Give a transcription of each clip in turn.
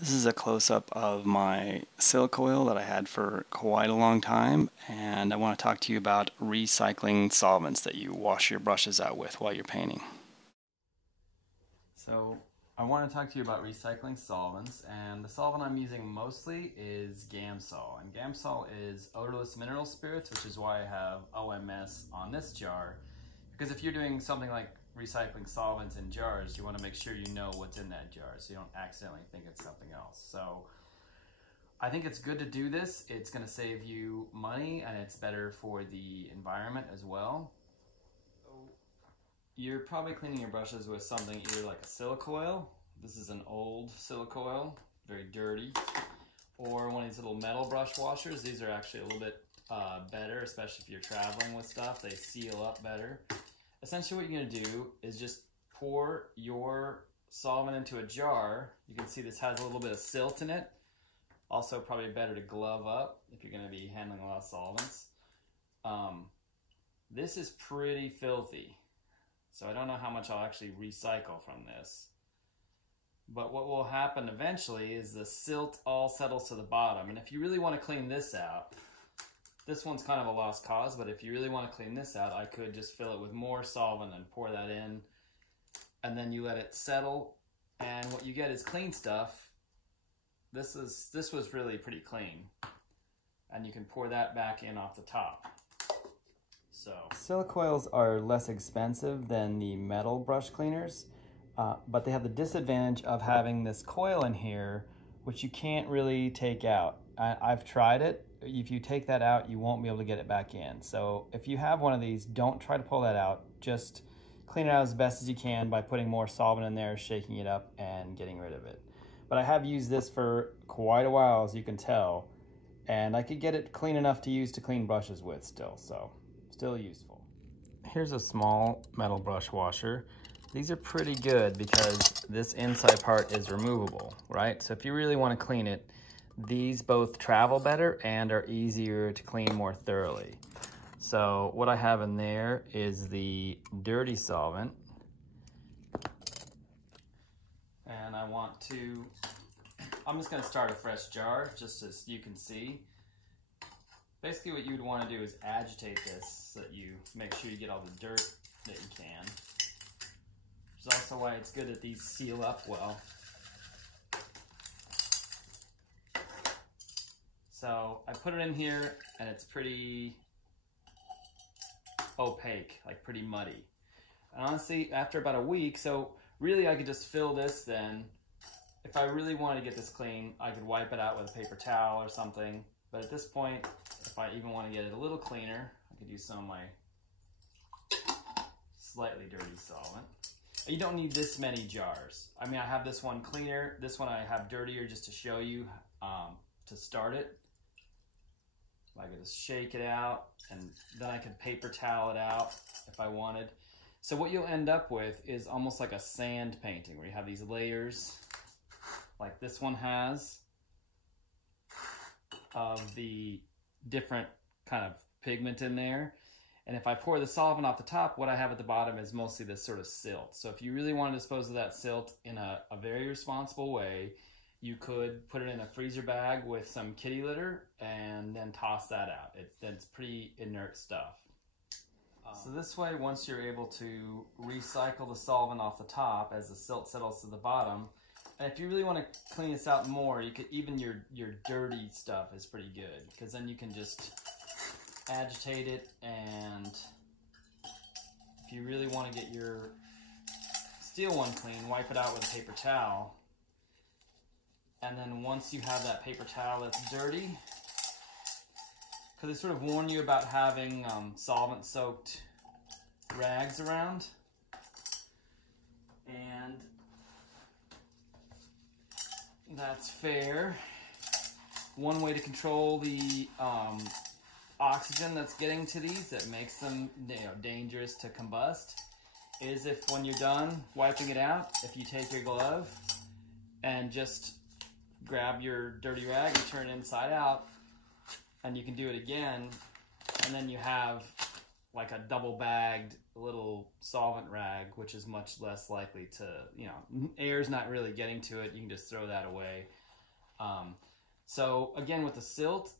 This is a close-up of my silica oil that I had for quite a long time, and I want to talk to you about recycling solvents that you wash your brushes out with while you're painting. So I want to talk to you about recycling solvents, and the solvent I'm using mostly is Gamsol. And Gamsol is odorless mineral spirits, which is why I have OMS on this jar, because if you're doing something like recycling solvents in jars, you want to make sure you know what's in that jar so you don't accidentally think it's something else. So I think it's good to do this. It's going to save you money and it's better for the environment as well. You're probably cleaning your brushes with something either like a silica oil. This is an old silica oil, very dirty, or one of these little metal brush washers. These are actually a little bit better, especially if you're traveling with stuff. They seal up better. Essentially what you're going to do is just pour your solvent into a jar. You can see this has a little bit of silt in it. Also probably better to glove up if you're going to be handling a lot of solvents. This is pretty filthy, so I don't know how much I'll actually recycle from this. But what will happen eventually is the silt all settles to the bottom, and if you really want to clean this out, this one's kind of a lost cause, but if you really want to clean this out, I could just fill it with more solvent and pour that in, and then you let it settle, and what you get is clean stuff. This was really pretty clean, and you can pour that back in off the top. So silica oils are less expensive than the metal brush cleaners, but they have the disadvantage of having this coil in here, which you can't really take out. I've tried it. If you take that out, you won't be able to get it back in. So if you have one of these, don't try to pull that out. Just clean it out as best as you can by putting more solvent in there, shaking it up, and getting rid of it. But I have used this for quite a while, as you can tell, and I could get it clean enough to use to clean brushes with still, so still useful. Here's a small metal brush washer. These are pretty good because this inside part is removable, right? So if you really want to clean it, these both travel better and are easier to clean more thoroughly. So what I have in there is the dirty solvent. And I'm just going to start a fresh jar just as you can see. Basically what you'd want to do is agitate this so that you make sure you get all the dirt that you can. Which is also why it's good that these seal up well. So I put it in here and it's pretty opaque, like pretty muddy. And honestly, after about a week, so really I could just fill this then. If I really wanted to get this clean, I could wipe it out with a paper towel or something. But at this point, if I even want to get it a little cleaner, I could use some of my slightly dirty solvent. You don't need this many jars. I mean, I have this one cleaner, this one I have dirtier just to show you to start it. I could just shake it out, and then I could paper towel it out if I wanted. So what you'll end up with is almost like a sand painting, where you have these layers, like this one has, of the different kind of pigment in there. And if I pour the solvent off the top, what I have at the bottom is mostly this sort of silt. So if you really want to dispose of that silt in a very responsible way, you could put it in a freezer bag with some kitty litter and then toss that out. It's pretty inert stuff. So this way, once you're able to recycle the solvent off the top as the silt settles to the bottom, and if you really want to clean this out more, you could even your dirty stuff is pretty good, because then you can just agitate it, and if you really want to get your steel one clean, wipe it out with a paper towel. And then once you have that paper towel that's dirty, because they sort of warn you about having solvent-soaked rags around, and that's fair. One way to control the oxygen that's getting to these that makes them dangerous to combust is if when you're done wiping it out, if you take your glove and just grab your dirty rag and turn it inside out, and you can do it again, and then you have like a double bagged little solvent rag, which is much less likely to, air's not really getting to it. You can just throw that away. So again, with the silt,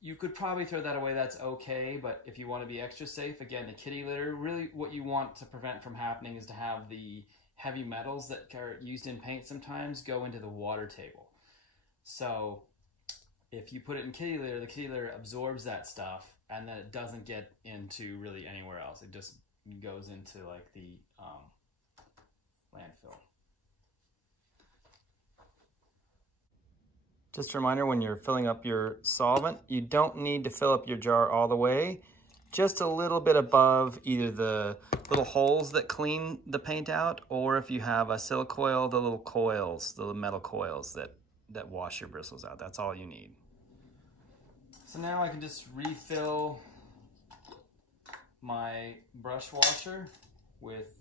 you could probably throw that away, that's okay, but if you want to be extra safe, again, the kitty litter, really what you want to prevent from happening is to have the heavy metals that are used in paint sometimes go into the water table. So if you put it in kitty litter, the kitty litter absorbs that stuff, and then it doesn't get into really anywhere else. It just goes into like the landfill. Just a reminder, when you're filling up your solvent, you don't need to fill up your jar all the way. Just a little bit above either the little holes that clean the paint out, or if you have a silica oil, the little coils, the metal coils that wash your bristles out. That's all you need. So now I can just refill my brush washer with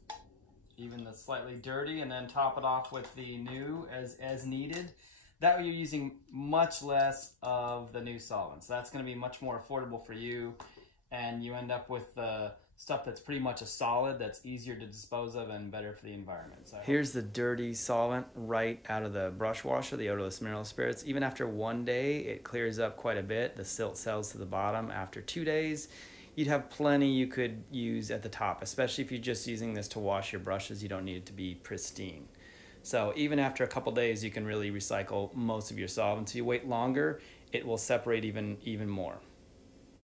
even the slightly dirty, and then top it off with the new as needed. That way you're using much less of the new solvents. That's going to be much more affordable for you, and you end up with the stuff that's pretty much a solid that's easier to dispose of and better for the environment. So here's the dirty solvent right out of the brush washer, the odorless mineral spirits. Even after 1 day, it clears up quite a bit. The silt settles to the bottom. After 2 days, you'd have plenty you could use at the top, especially if you're just using this to wash your brushes. You don't need it to be pristine. So even after a couple days, you can really recycle most of your solvents. If you wait longer, it will separate even more.